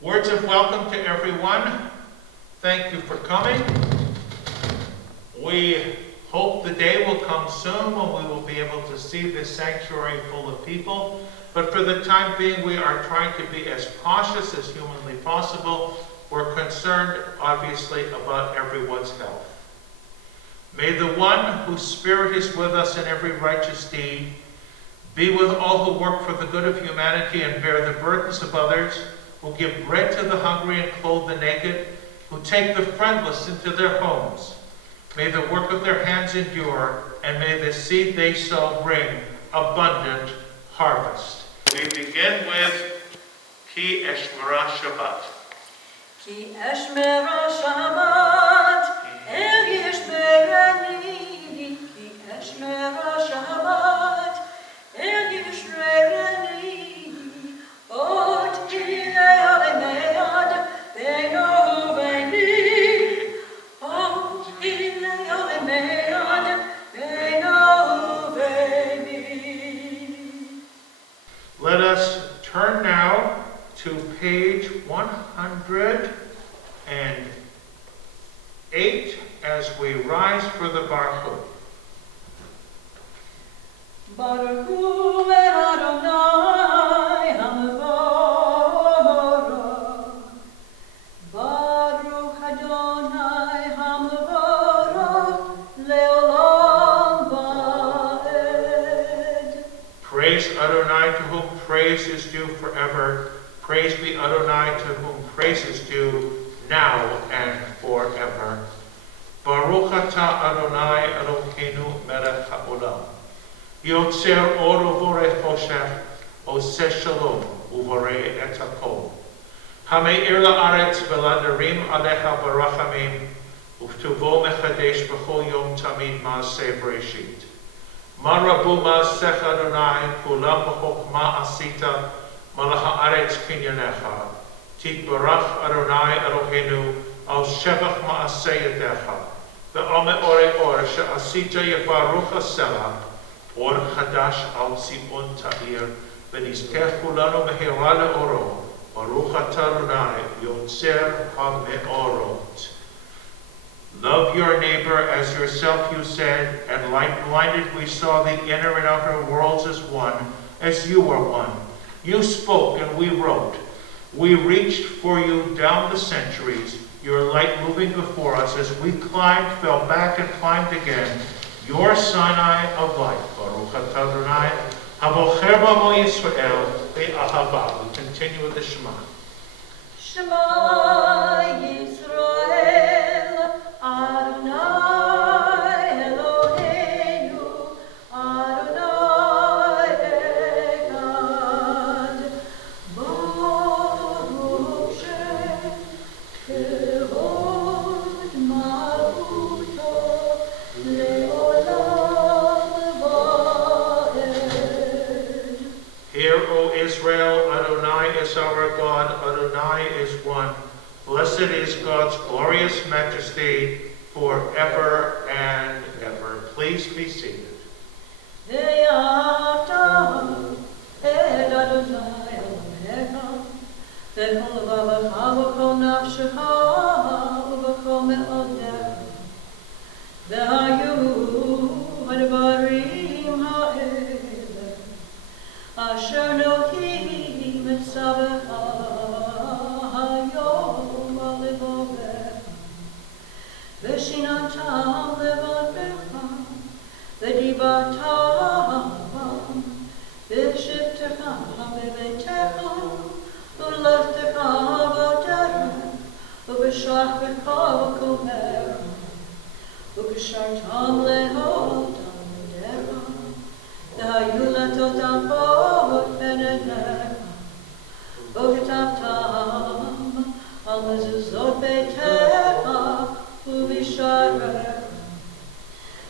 Words of welcome to everyone. Thank you for coming. We hope the day will come soon when we will be able to see this sanctuary full of people. But for the time being, we are trying to be as cautious as humanly possible. We're concerned, obviously, about everyone's health. May the one whose spirit is with us in every righteous deed be with all who work for the good of humanity and bear the burdens of others, who give bread to the hungry and clothe the naked, who take the friendless into their homes. May the work of their hands endure, and may the seed they sow bring abundant harvest. We begin with Ki Eshmera Shabbat. Ki Eshmera Shabbat, El Yishmerani. Ki Eshmera Shabbat, El Yishmerani. Ot Ilei Mead, Beino Beini. Ot Ilei Mead, Beino Beini. Let us turn now to page 108 as we rise for the Baruch. Baruch Hu Adonai HaMevorach. Baruch Adonai HaMevorach Leolam Va'ed. Praise Adonai, to whom praise is due forever. Praise be Adonai, to whom praise is due now and forever. Baruch atah Adonai Elokeinu melech haolam. Yotzer or uvorech choshech, oseh shalom uvorei et hakol. Hameir la'aretz veladarim alecha barachamim, uftuvo mechadesh b'chol yom tamid ma'aseh bereshit. Ma rabu ma'asech Adonai, kulam b'chokma asita, malach ha'aretz kinyanecha. Titbarach Adonai Eloheinu, al shevach ma'aseh yadecha. Ve'ome ore or she'asita yevaruch hasela, or chadash al tzibun ta'ir, v'nizkech kulanu mehira le'oro, baruch atah Adonai yotzer ha'me'orot. Love your neighbor as yourself, you said, and like blinded we saw the inner and outer worlds as one, as you are one. You spoke and we wrote. We reached for you down the centuries, your light moving before us as we climbed, fell back, and climbed again. Your Sinai of light, Baruch atah Adonai, havocher b'amo Yisrael be'ahava. We continue with the Shema. Shema Yisrael, Adonai Eloheinu, Adonai Echad. Baruch Shem Kevod Malchuto Leolam Va'ed. Hear, O Israel, Adonai is our God, Adonai is one. Blessed is God's glorious majesty forever and ever. Please be seated. Ve'ata et Adonai Elohecha, v'chol levavecha v'chol nafshecha v'chol me'odecha, ve'hayu hadvarim ha'ele, asher nohim et savecha hayom alevovecha, v'shinatam levavecha, v'dibatam v'shivtecha bebetecha, v'leftecha v'derech, v'b'shachrecha v'komecha, v'k'shartam lehotam v'decha, v'hayu letotam v'ot v'nenecha, v'k'taptam al mezuzot betecha v'b'sharecha.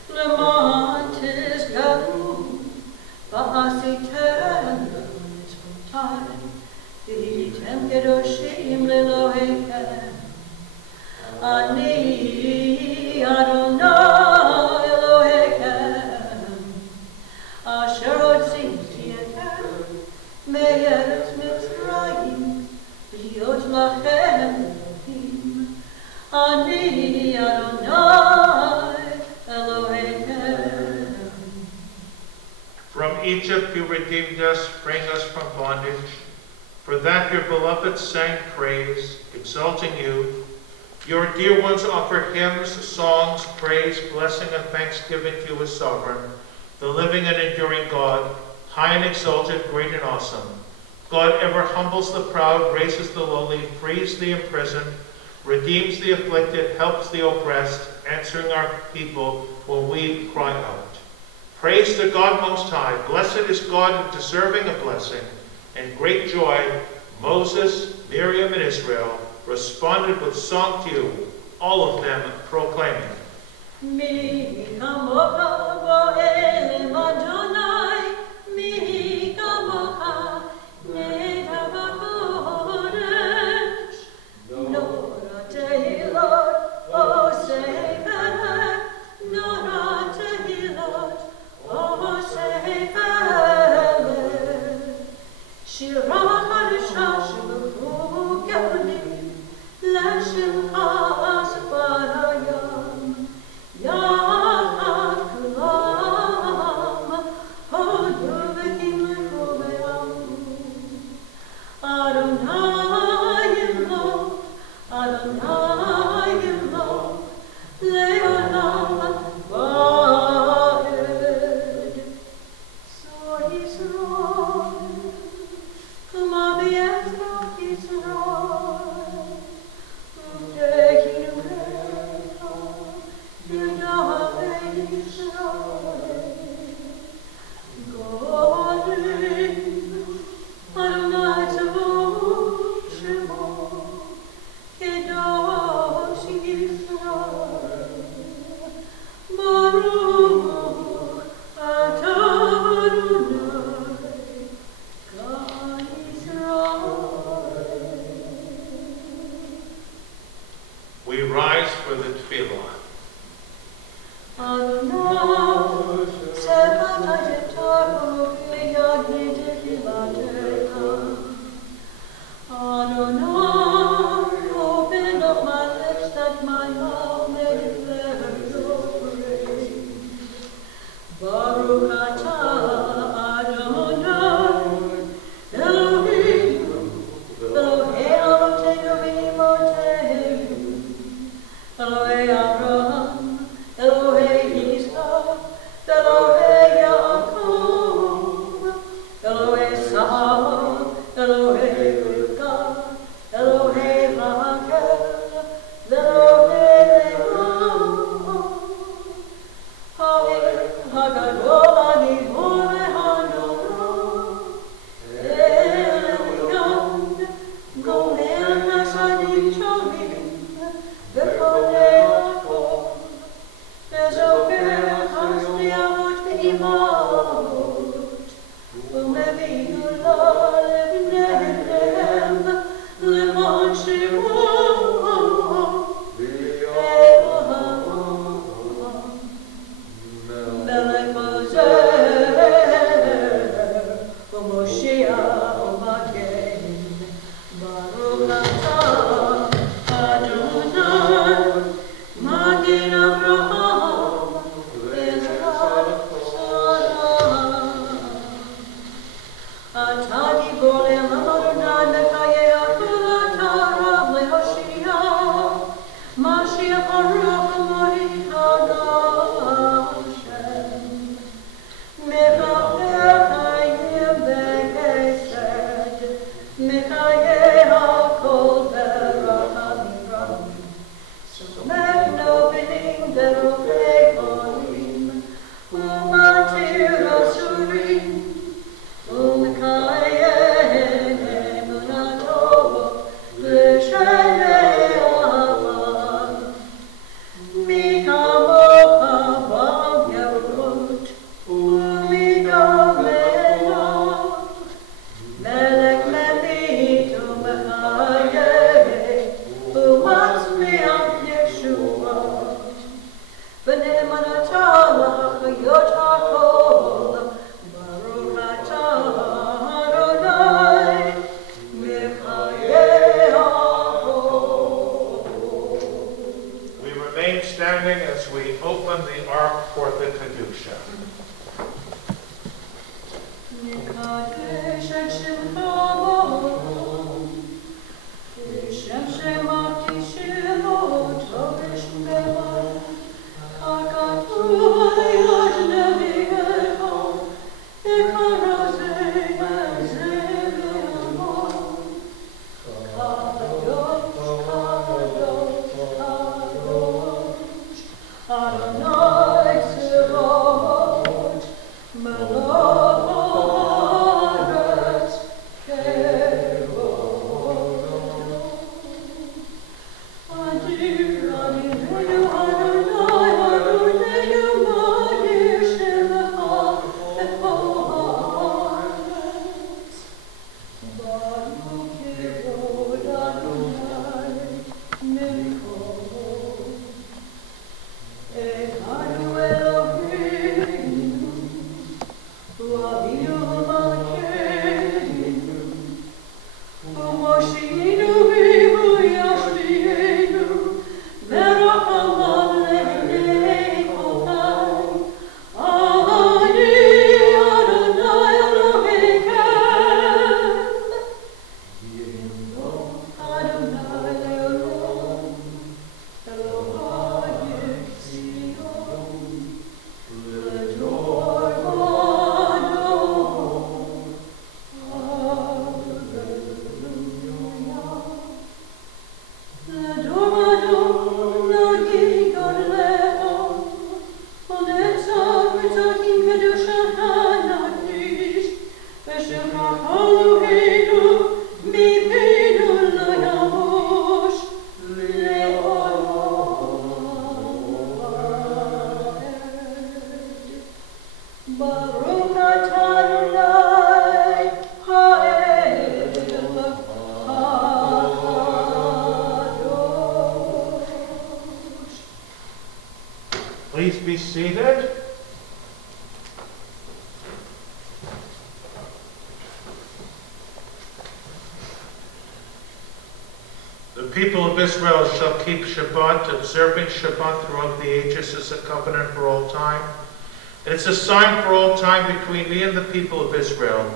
Lemantis galum, va'asitem mitzvotai, v'hitem kedoshim lelohechem. Ani Adonai Elohechem, asher hotziti etchem me'eretz Mitzrayim, v'hiyot לכם אלוהים, אני אדוני אלוהיכם. From Egypt you redeemed us, freeing us from bondage. For that your beloved sang praise, exalting you. Your dear ones offer hymns, songs, praise, blessing, and thanksgiving to you as sovereign, the living and enduring God, high and exalted, great and awesome. God ever humbles the proud, raises the lowly, frees the imprisoned, redeems the afflicted, helps the oppressed, answering our people when we cry out. Praise the God Most High. Blessed is God, deserving of blessing. In great joy, Moses, Miriam, and Israel responded with song to you, all of them proclaiming, Mi kamocha bo'elim Adonai, mi kamocha ne'er ba'kodesh. Nora tehilot osei pelech, nora tehilot osei pelech. Shira chadasha shebachu gedolim, לשמחה אספת הים, יחד כולם, הודו והמלכו ואמרו, אדוני ימלוך, אדוני ימלוך, לעולם ועד. Sor Yisrael, Kama v'yetzrach Yisrael, We rise for the tefillah. Open up my lips that my mouth may declare your praise. Baruch atah Adonai Eloheinu, Elohei Avotenu v'Imotenu, Elohei Avraham, Elohei Yitzchak, Elohei Yaakov, Elohei Sarah, Elohei Rivka, Elohei Rachel, Elohei Leah, Hagadol Hagibor V'Hanor, Elion, Gomer Nasadim Shovim, V'Kolei Hakol, V'Zoker Chasdi Avot V'Imot, U'Mevinu לבניהם למען שמו אלוהים מלך עוזר ומושיע ומגן ברוך אתה אדוני מגן אברהם ועזרת שרה. אתה גיבור לעולם אדוני בחיי הכל אתה רב להושיע משיח הרוח ומוריד השם מכפר חיים בחסד מחיי הכל standing as we open the ark for the Kedusha. Please be seated. The people of Israel shall keep Shabbat, observing Shabbat throughout the ages as a covenant for all time. And it's a sign for all time between me and the people of Israel.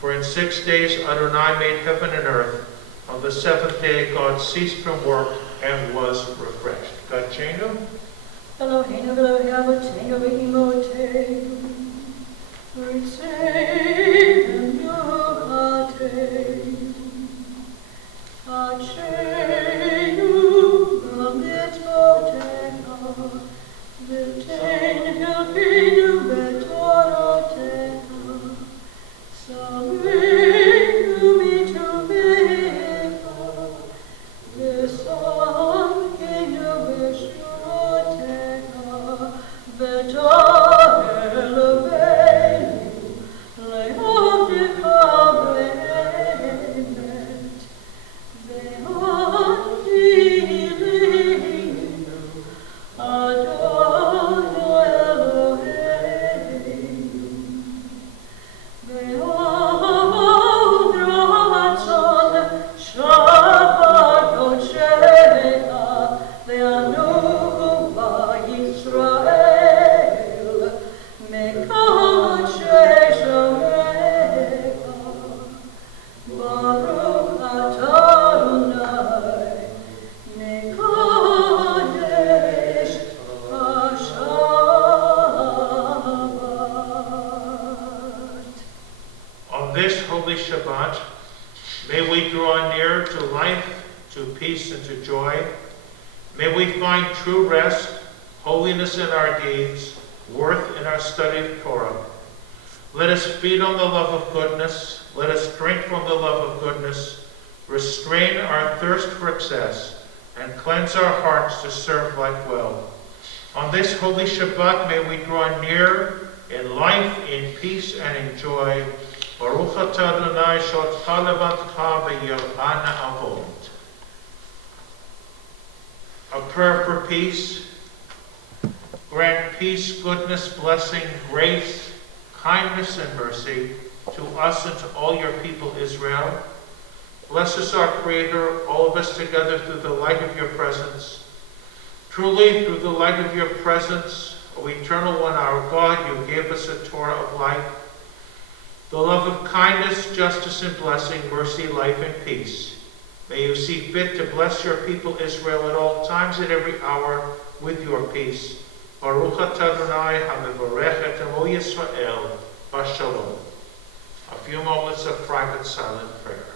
For in 6 days Adonai made heaven and earth. On the seventh day God ceased from work and was refreshed. Gachenu. Eloheinu Eloheinu Eloheinu Ritzeinu Yochateinu Acheinu B'mitzvotecha V'tein helpinu b'torotecha Sameinu mitovecha V'samkeinu b'shurotecha V'tahel leveinu le'avdecha v'emet Ve'andileinu Adonai Eloheinu Ve'od ratzon Shabbat Kodshecha Ve'anuchu ba'Yisrael Mekadshe Shamecha Baruch Adonai Mekadesh HaShabbat. On this holy Shabbat, may we draw near to life, to peace, and to joy. May we find true rest, holiness in our deeds, worth in our study of Torah. Let us feed on the love of goodness. Let us drink from the love of goodness. Restrain our thirst for excess, and cleanse our hearts to serve life well. On this holy Shabbat, may we draw near in life, in peace, and in joy. Baruch atah Adonai shotcha levadcha v'yil'ana avot. A prayer for peace. Grant peace, goodness, blessing, grace, kindness, and mercy to us and to all your people Israel. Bless us, our Creator, all of us together through the light of your presence. Truly, through the light of your presence, O Eternal One, our God, you gave us a Torah of life, the love of kindness, justice, and blessing, mercy, life, and peace. May you see fit to bless your people Israel at all times, at every hour, with your peace. Baruch atah Adonai hamivorech et amo Yisrael b'shalom. A few moments of private silent prayer.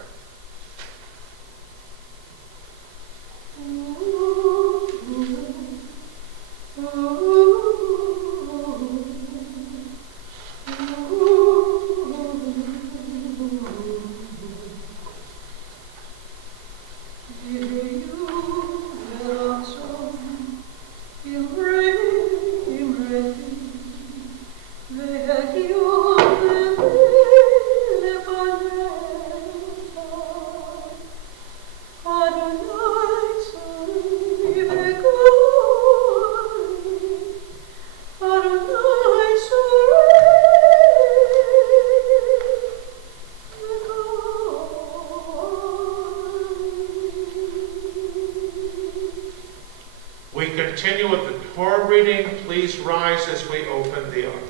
We continue with the Torah reading. Please rise as we open the ark.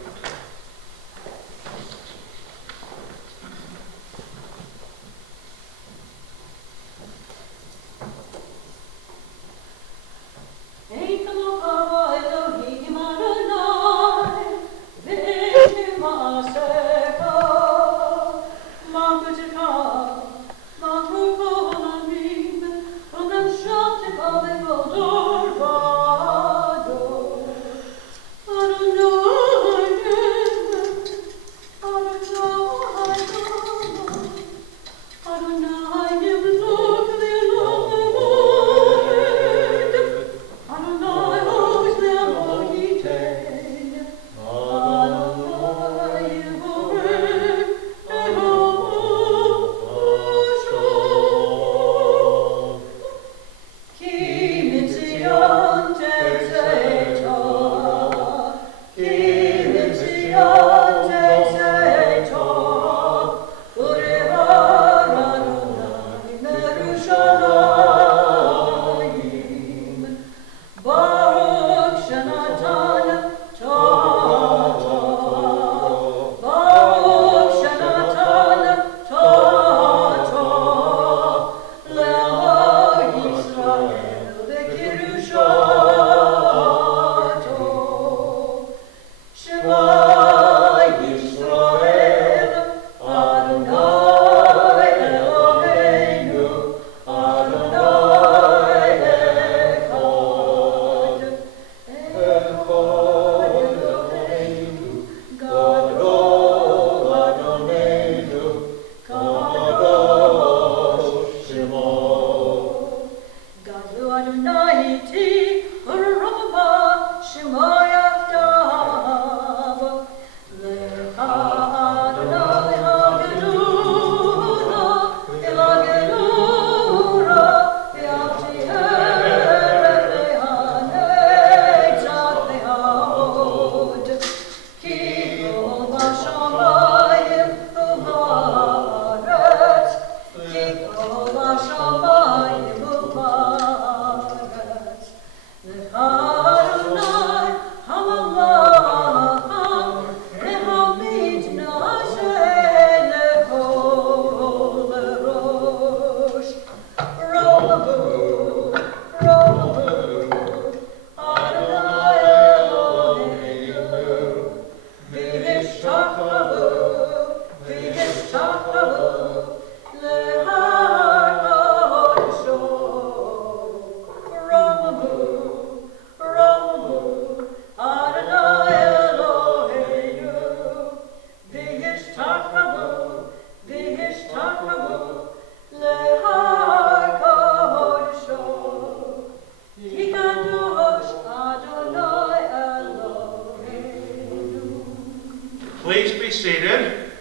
Please be seated.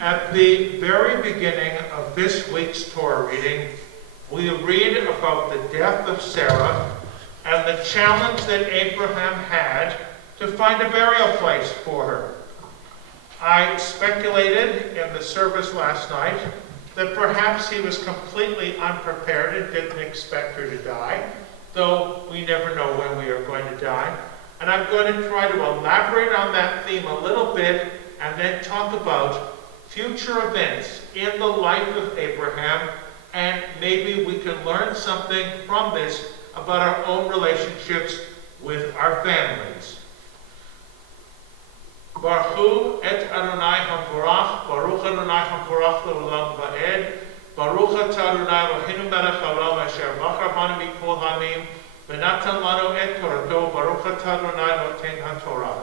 At the very beginning of this week's Torah reading, we read about the death of Sarah and the challenge that Abraham had to find a burial place for her. I speculated in the service last night that perhaps he was completely unprepared and didn't expect her to die, though we never know when we are going to die. And I'm going to try to elaborate on that theme a little bit and then talk about future events in the life of Abraham, and maybe we can learn something from this about our own relationships with our families. Baruch et Adonai HaMvorach, Baruch Adonai HaMvorach Le'olam Va'ed, Baruch atah Adonai Eloheinu melech haolam asher bachar banu mikol hamim, v'natan lanu et Torato, Baruch atah Adonai noten haTorah.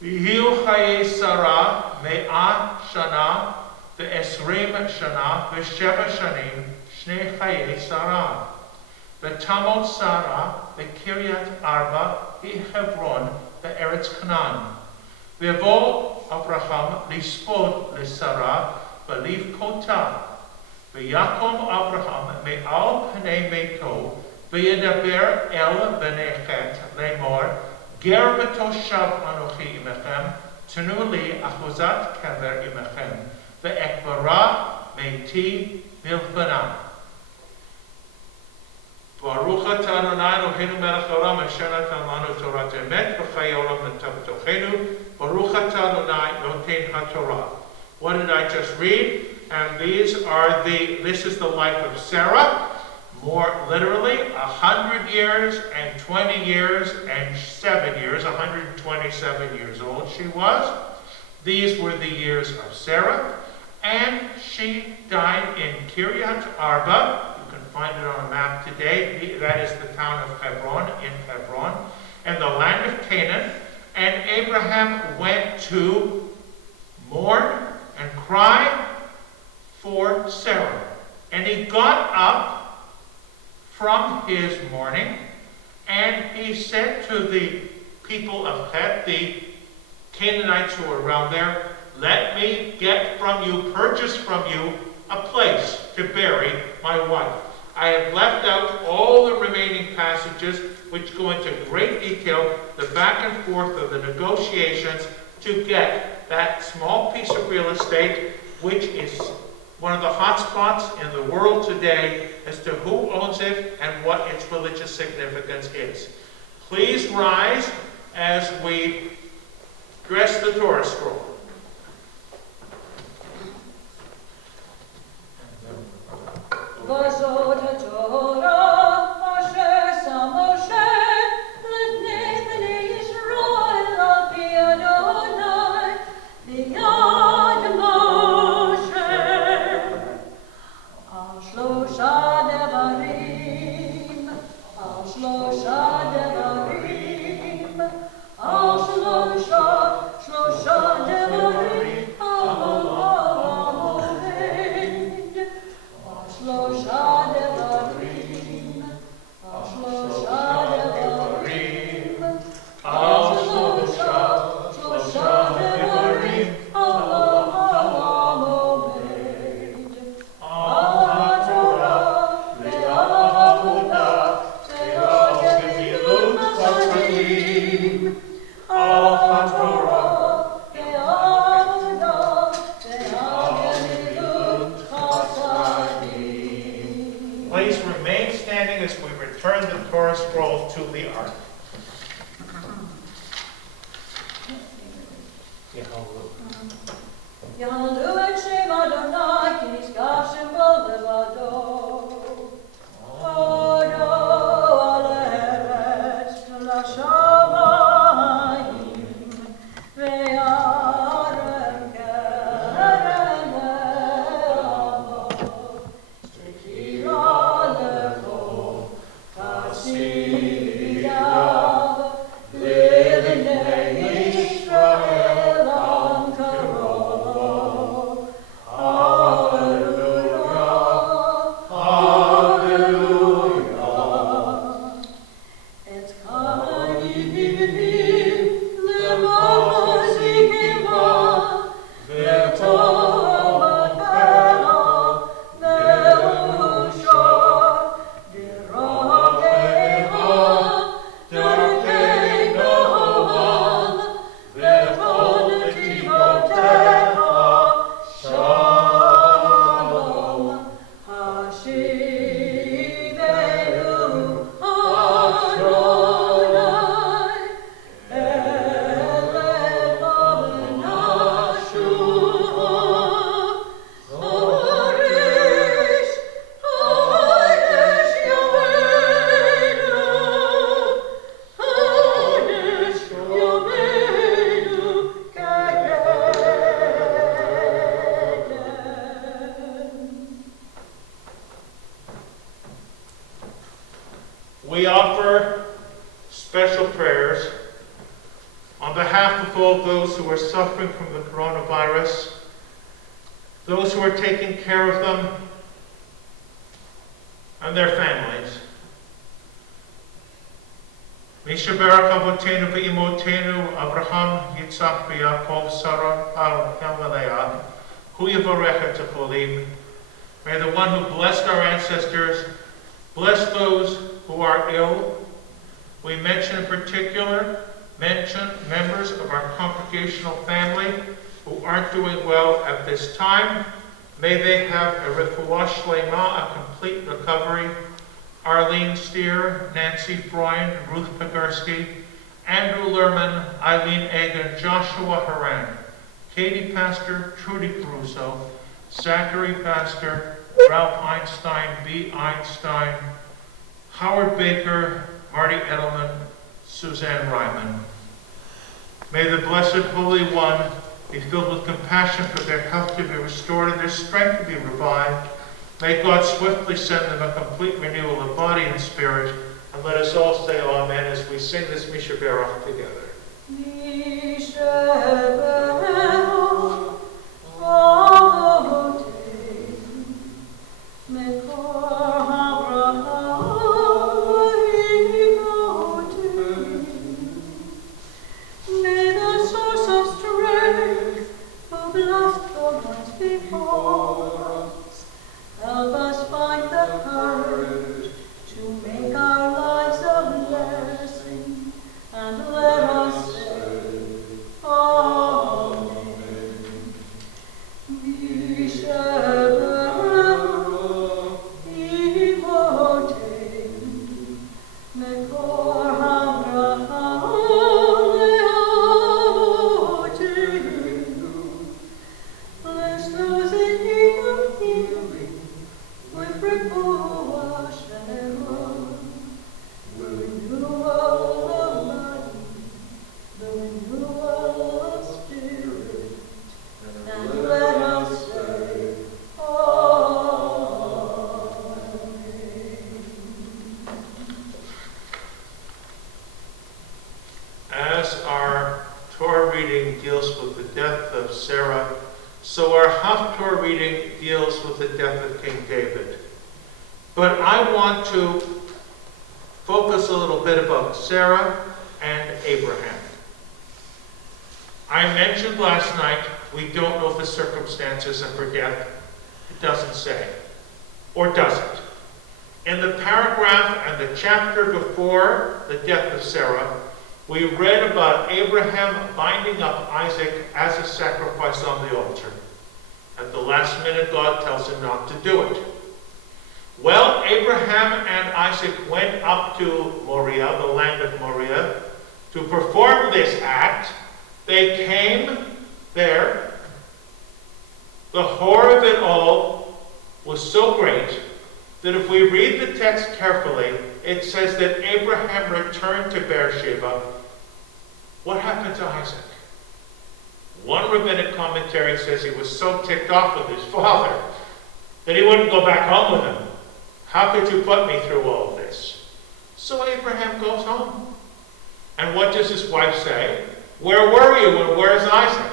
V'hiu chayei Sarah me'ah shana, ve'esrim shana, ve'sheva shanim, shnei chayei Sarah. V'tamot Sarah, ve'kiryat arba, ve'hebron, ve'eretz Canaan. Ve'vo Abraham lispod leSarah, ve'livkota. Ve'yakom Abraham me'al pnei meito, ve'yedaber el b'nei chet, lemor, ger v'toshav anochi imechem, tenu li achuzat kever imechem, ve'ekbara meiti milvana. Baruch atah Adonai Eloheinu melech haolam asher natan lanu Torat emet v'chayei olam natan b'tochenu. Baruch atah Adonai noten haTorah. What did I just read? And this is the life of Sarah. More literally, 100 years and 20 years and 7 years, 127 years old she was. These were the years of Sarah. And she died in Kiryat Arba. Find it on a map today. That is the town of Hebron, in Hebron, and the land of Canaan. And Abraham went to mourn and cry for Sarah. And he got up from his mourning, and he said to the people of Het, the Canaanites who were around there, let me get from you, purchase from you, a place to bury my wife. I have left out all the remaining passages which go into great detail, the back and forth of the negotiations to get that small piece of real estate, which is one of the hot spots in the world today as to who owns it and what its religious significance is. Please rise as we dress the Torah scroll. V'zot haTorah asher sam Moshe lifnei bnei Yisrael al pi Adonai b'yad Moshe al shlosha devarim, al shlosha devarim, al shlosha devarim, Please remain standing as we return the Torah scroll to the ark. Yahalu et Shem Adonai ki nizkashim bo levado. Odo al eretz l'shamayim ve'arem kerem le'avo. Tekira lecho tasiyav lilnei Yisrael am karov. Hallelujah. we offer special prayers on behalf of all those who are suffering from the coronavirus, those who are taking care of them, and their families. Misha Barak Avotenu Ve'imotenu Abraham Yitzchak V'Yaakov Sarah Al-Helaleah Hu Yavarecha Techolim. May the one who blessed our ancestors bless those who are ill. We mention in particular members of our congregational family who aren't doing well at this time. May they have a refuah shlema, a complete recovery. Arlene Steer, Nancy Freund, Ruth Pegorski, Andrew Lerman, Eileen Egan, Joshua Haran, Katie Pastor, Trudy Caruso, Zachary Pastor, Ralph Einstein, B. Einstein, Howard Baker, Marty Edelman, Suzanne Ryman. May the Blessed Holy One be filled with compassion for their health to be restored and their strength to be revived. May God swiftly send them a complete renewal of body and spirit. And let us all say amen as we sing this Misha Berach together. Help us find the courage to make our lives a blessing, and let us say, Amen. Bless those in need of healing with refuah shlema, the renewal of body, the renewal of spirit, and let us say, Amen. As our Torah reading deals with the death of Sarah, so our Haftorah reading deals with the death of King David. But I want to focus a little bit about Sarah and Abraham. I mentioned last night, we don't know the circumstances of her death. It doesn't say. Or does it? In the paragraph and the chapter before the death of Sarah, we read about Abraham binding up Isaac as a sacrifice on the altar. At the last minute, God tells him not to do it. Well, Abraham and Isaac went up to Moriah, the land of Moriah, to perform this act. They came there. The horror of it all was so great that if we read the text carefully, it says that Abraham returned to Beersheba. What happened to Isaac? One rabbinic commentary says he was so ticked off with his father that he wouldn't go back home with him. How could you put me through all this? So Abraham goes home. And what does his wife say? Where were you and where's Isaac?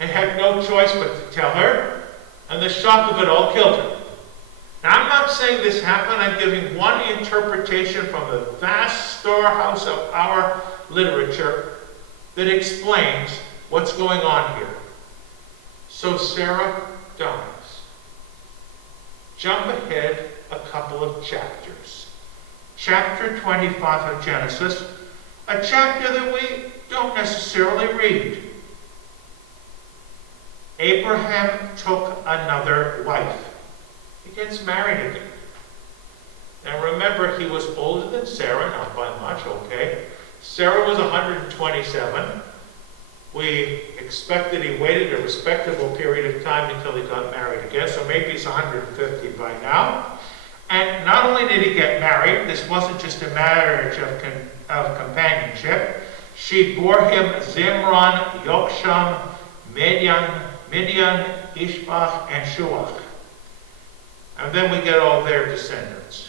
And had no choice but to tell her, and the shock of it all killed her. Now, I'm not saying this happened. I'm giving one interpretation from the vast storehouse of our literature that explains what's going on here. So Sarah dies. Jump ahead a couple of chapters. Chapter 25 of Genesis, a chapter that we don't necessarily read. Abraham took another wife. He gets married again. Now remember, he was older than Sarah, not by much, okay? Sarah was 127. We expect that he waited a respectable period of time until he got married again, so maybe he's 150 by now. And not only did he get married, this wasn't just a marriage of companionship. She bore him Zimran, Yoksham, Midian, Ishbak, and Shuach. And then we get all their descendants.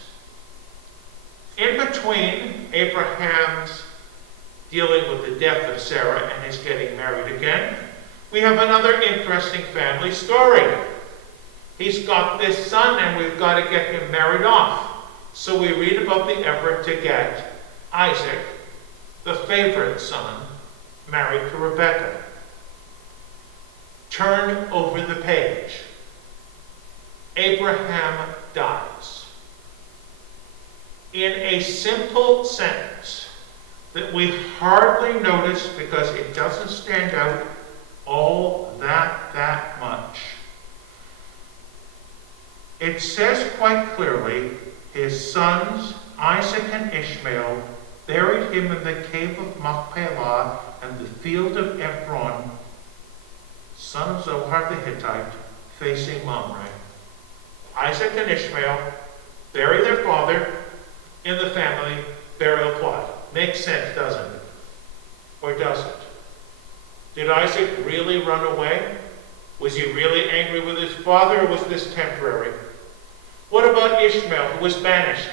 In between Abraham's dealing with the death of Sarah and his getting married again, we have another interesting family story. He's got this son and we've got to get him married off. So we read about the effort to get Isaac, the favorite son, married to Rebekah. Turn over the page. Abraham dies. In a simple sentence that we hardly notice because it doesn't stand out all that much. It says quite clearly, his sons, Isaac and Ishmael, buried him in the cave of Machpelah and the field of Ephron, son of Zohar the Hittite, facing Mamre. Isaac and Ishmael bury their father in the family burial plot. Makes sense, doesn't it? Or doesn't? Did Isaac really run away? Was he really angry with his father, or was this temporary? What about Ishmael, who was banished?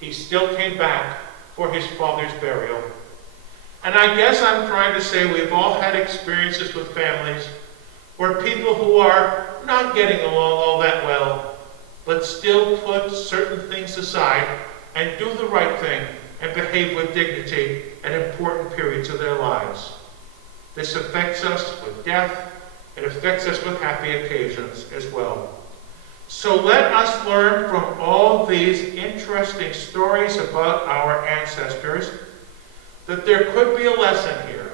He still came back for his father's burial. And I guess I'm trying to say we've all had experiences with families where people who are not getting along all that well, but still put certain things aside and do the right thing and behave with dignity at important periods of their lives. This affects us with death. It affects us with happy occasions as well. So let us learn from all these interesting stories about our ancestors that there could be a lesson here,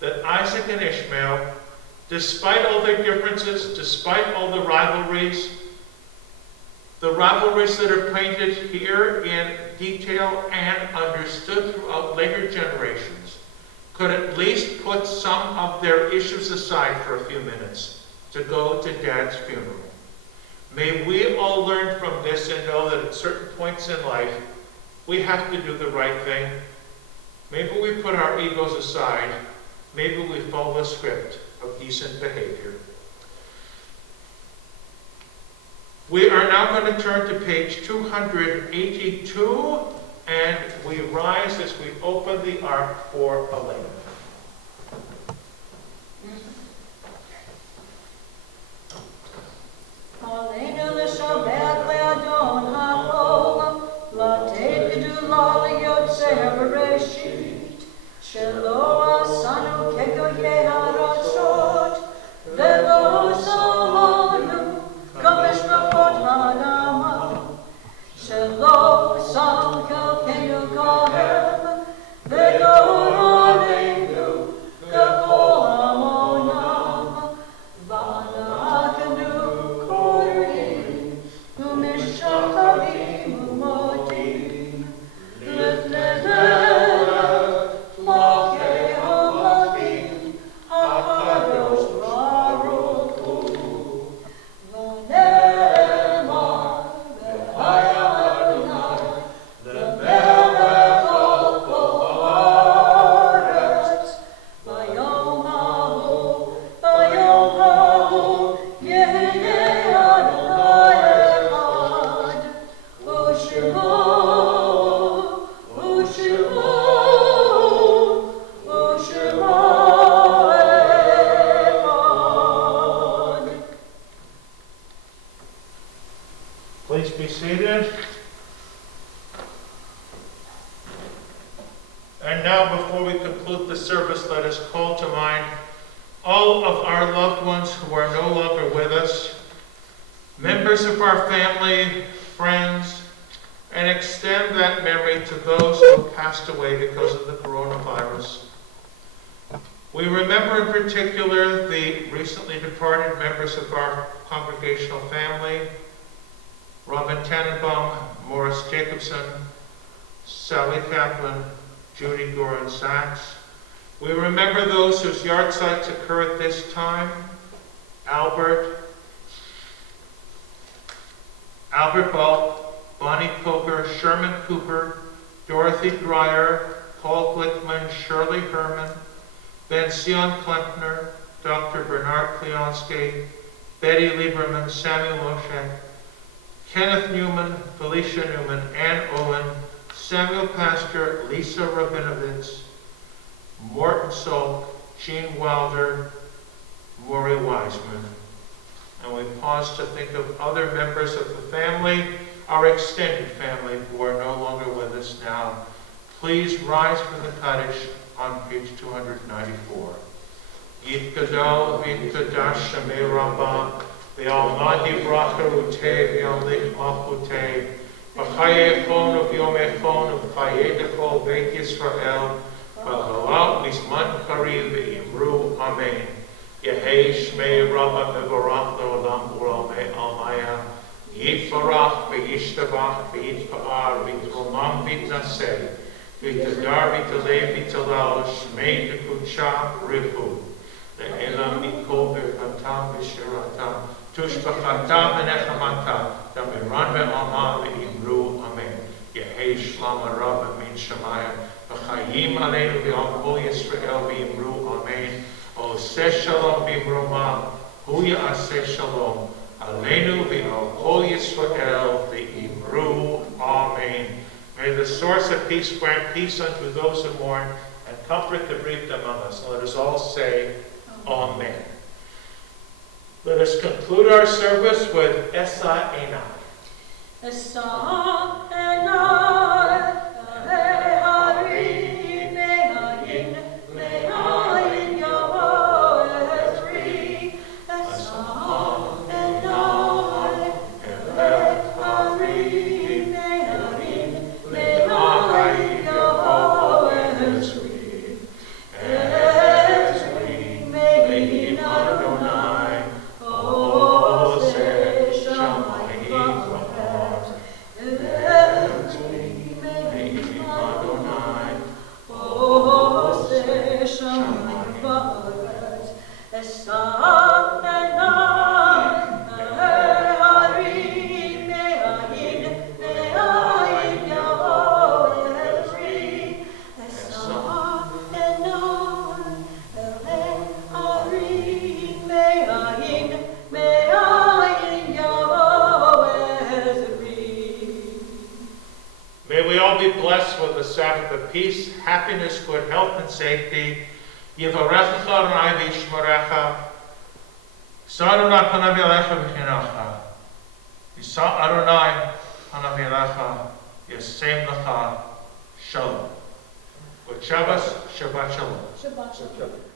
that Isaac and Ishmael, despite all their differences, despite all the rivalries that are painted here in detail and understood throughout later generations, could at least put some of their issues aside for a few minutes to go to Dad's funeral. May we all learn from this and know that at certain points in life, we have to do the right thing. Maybe we put our egos aside. Maybe we follow the script of decent behavior. We are now going to turn to page 282, and we rise as we open the ark for Elena. Elena le Shabbat le Adon HaOlam, la Tepidu la Yotzer Bereshit, Shelo Asanu Kego Yeharashot, Velo Salonu, Kamesh Mafot Hadama, Shelo Sal Kalkenu Kahem, Velo Aleinu, Gavol Amonam, Vanakanu. Please be seated. And now, before we conclude the service, let us call to mind all of our loved ones who are no longer with us, members of our family, friends, and extend that memory to those who passed away because of the coronavirus. We remember in particular the recently departed members of our congregational family, Robin Tannenbaum, Morris Jacobson, Sally Kaplan, Judy Goran Sachs. We remember those whose yard sites occur at this time: Albert Bulk, Bonnie Coker, Sherman Cooper, Dorothy Dreyer, Paul Glickman, Shirley Herman, Ben Sion Klempner, Dr. Bernard Kleonsky, Betty Lieberman, Samuel Oshek, Kenneth Newman, Felicia Newman, Ann Owen, Samuel Pastor, Lisa Rabinovitz, Morton Salk, Jean Wilder, Maury Wiseman. And we pause to think of other members of the family, our extended family, who are no longer with us now. Please rise for the Kaddish on page 294. Yit Gadol, Vit Kadash, Shamei Rabbah, V'almadi Bracha Rutei, V'allich Malchutei, V'chaye Echon, V'yom Echon, V'chaye Dekol Beit Yisrael, V'halal Mizman Kariv, V'imru, Amen. Yehei Shmei Rabbah Mevorach Le'olam U'Ramei Almaya, Yitvarach V'yishtabach V'yitfa'ar V'yitromam V'yitnaseh, V'yitadar V'yitalei V'yitalal Shmei Dekucha Rifu Le'elam Mikol V'yirchatam V'shiratam Tushbachatam V'nechamatam Damiran Ve'alma V'imru Amen. Yehei Shlama Rabbah Min Shemayim V'chayim Aleinu V'al Kol Yisrael V'imru Amen. Oseh Shalom V'imroma Hu Ya'aseh Shalom Aleinu V'al Kol Yisrael V'imru Amen. May the source of peace grant peace unto those who mourn and comfort the bereaved among us. Let us all say Amen. Let us conclude our service with Esa Enai. Esa Enai, Hari Me'ayin, Me'ayin Yavo Ezri. Esa Enai, Hari Me'ayin, Me'ayin Yavo Ezri. Ezri Me'in Adonai, Oseh Shamayim V'Har. Ezri Me'in Adonai, Oseh Shamayim V'Har. Esa Enai, Hari Me'ayin, Me'ayin Yavo Ezri. Esa Enai, Hari Me'ayin, Me'ayin Yavo Ezri. May we all be blessed with a Sabbath of peace, happiness, good health, and safety. Yivarechecha Adonai v'yishmerecha. Yisa Adonai panav elecha v'chinecha. Yisa Adonai panav elecha yasem lecha shalom. Good Shabbos, Shabbat Shalom. Shabbat Shalom.